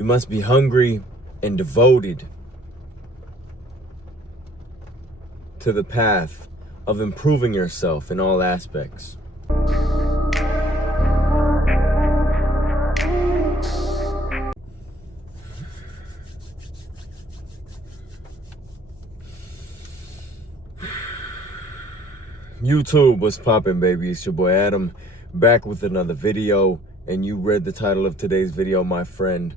You must be hungry and devoted to the path of improving yourself in all aspects. YouTube, what's poppin', baby? It's your boy Adam, back with another video. And you read the title of today's video, my friend.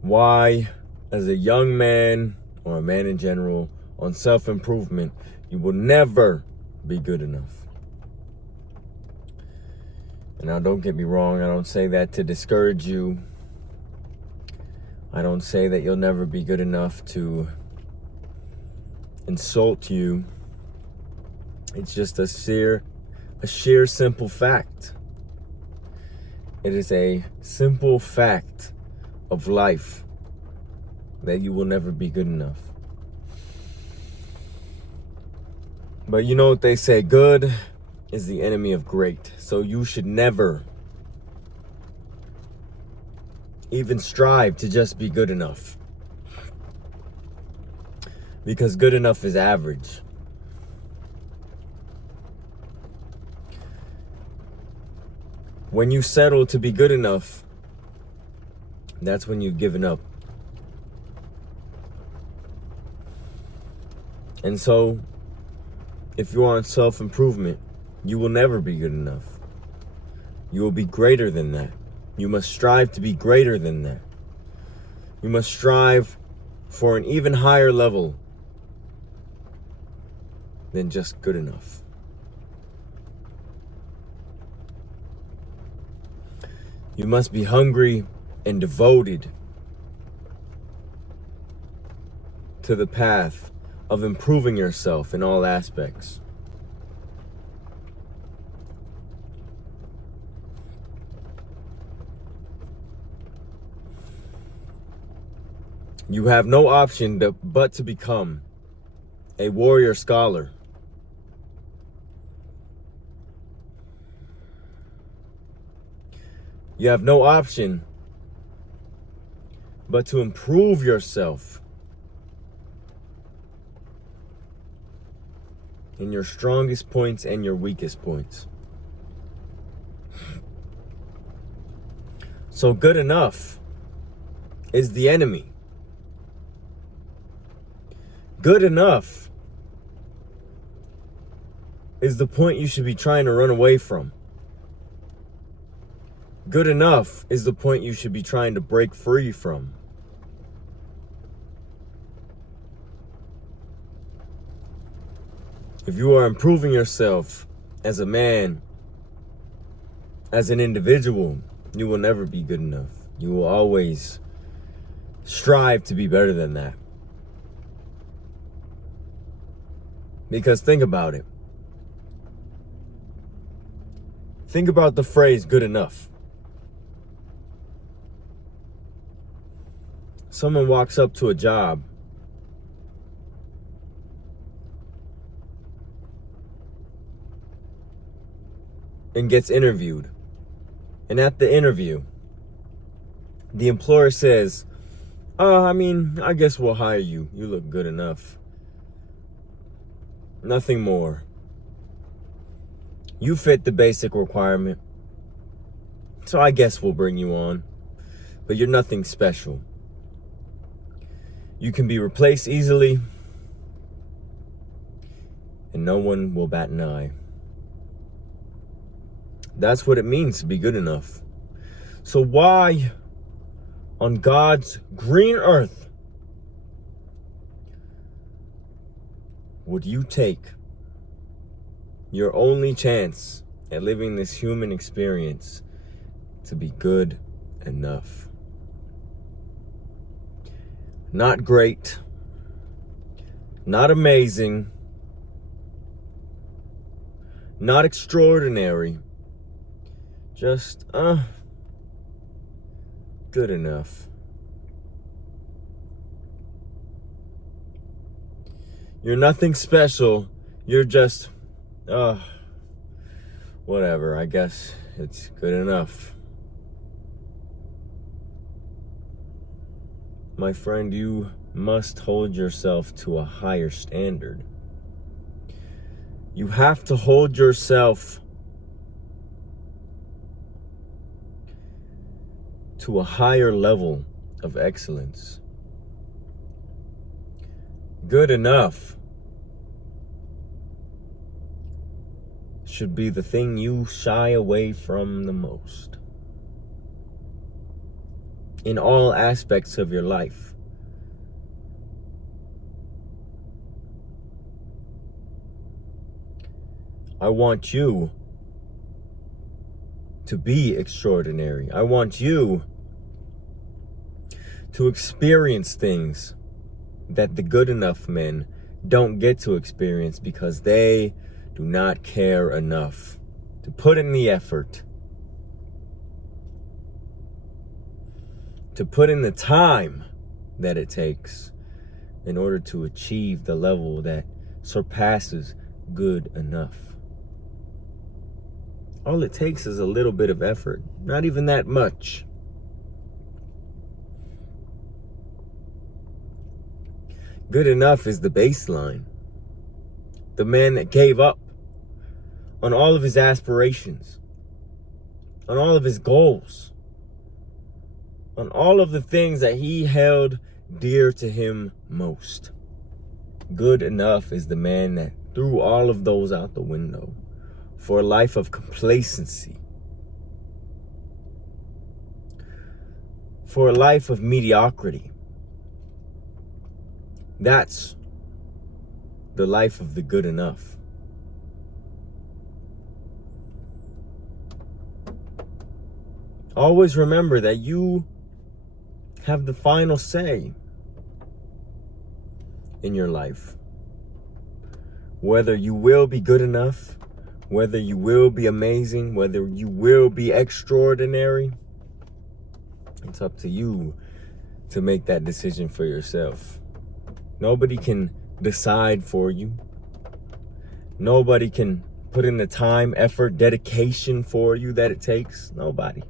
Why, as a young man, or a man in general, on self-improvement, you will never be good enough. And now, don't get me wrong, I don't say that to discourage you. I don't say that you'll never be good enough to insult you. It's just a sheer simple fact. It is a simple fact of life that you will never be good enough. But you know what they say, good is the enemy of great. So you should never even strive to just be good enough. Because good enough is average. When you settle to be good enough, that's when you've given up. And so, if you are on self-improvement, you will never be good enough. You will be greater than that. You must strive to be greater than that. You must strive for an even higher level than just good enough. You must be hungry and devoted to the path of improving yourself in all aspects. You have no option but to become a warrior scholar. You have no option but to improve yourself in your strongest points and your weakest points. So good enough is the enemy. Good enough is the point you should be trying to run away from. Good enough is the point you should be trying to break free from. If you are improving yourself as a man, as an individual, you will never be good enough. You will always strive to be better than that. Because think about it. Think about the phrase good enough. Someone walks up to a job and gets interviewed. And at the interview, the employer says, I guess we'll hire you. You look good enough. Nothing more. You fit the basic requirement. So I guess we'll bring you on. But you're nothing special. You can be replaced easily, and no one will bat an eye. That's what it means to be good enough. So why, on God's green earth, would you take your only chance at living this human experience to be good enough? Not great, not amazing, not extraordinary, just, good enough. You're nothing special, you're just, whatever, I guess it's good enough. my friend, you must hold yourself to a higher standard. You have to hold yourself to a higher level of excellence. Good enough should be the thing you shy away from the most in all aspects of your life. I want you to be extraordinary. I want you to experience things that the good enough men don't get to experience because they do not care enough to put in the effort, to put in the time that it takes in order to achieve the level that surpasses good enough. All it takes is a little bit of effort, not even that much. Good enough is the baseline. The man that gave up on all of his aspirations, on all of his goals, on all of the things that he held dear to him most. Good enough is the man that threw all of those out the window for a life of complacency, for a life of mediocrity. That's the life of the good enough. Always remember that you have the final say in your life. Whether you will be good enough, whether you will be amazing, whether you will be extraordinary, it's up to you to make that decision for yourself. Nobody can decide for you. Nobody can put in the time, effort, dedication for you that it takes. Nobody.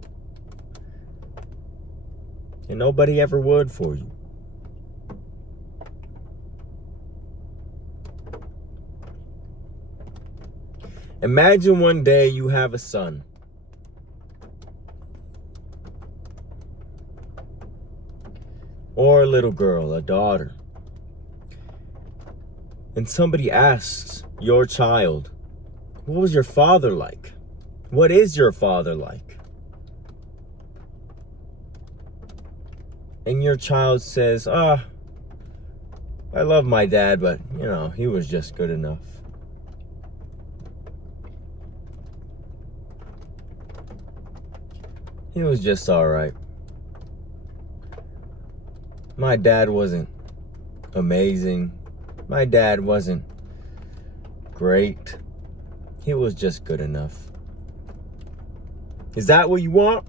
And nobody ever would for you. Imagine one day you have a son. Or a little girl, a daughter. And somebody asks your child, what was your father like? What is your father like? And your child says, I love my dad, but, he was just good enough. He was just all right. My dad wasn't amazing. My dad wasn't great. He was just good enough. Is that what you want?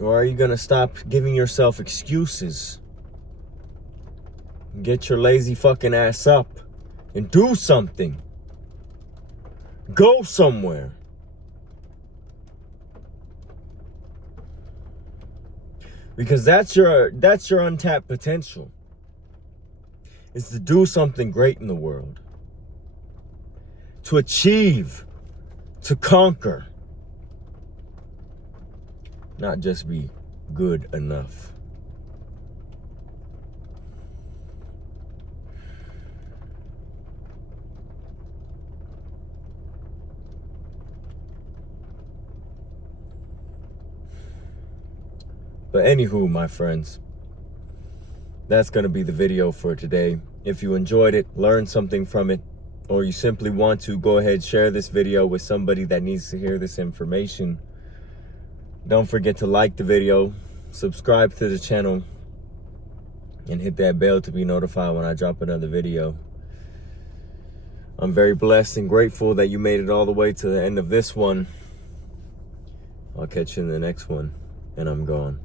Or are you going to stop giving yourself excuses? Get your lazy fucking ass up and do something. Go somewhere. Because that's your untapped potential. Is to do something great in the world. To achieve. To conquer. Not just be good enough. But anywho, my friends, that's going to be the video for today. If you enjoyed it, learned something from it, or you simply want to, go ahead, share this video with somebody that needs to hear this information. Don't forget to like the video, subscribe to the channel, and hit that bell to be notified when I drop another video. I'm very blessed and grateful that you made it all the way to the end of this one. I'll catch you in the next one, and I'm gone.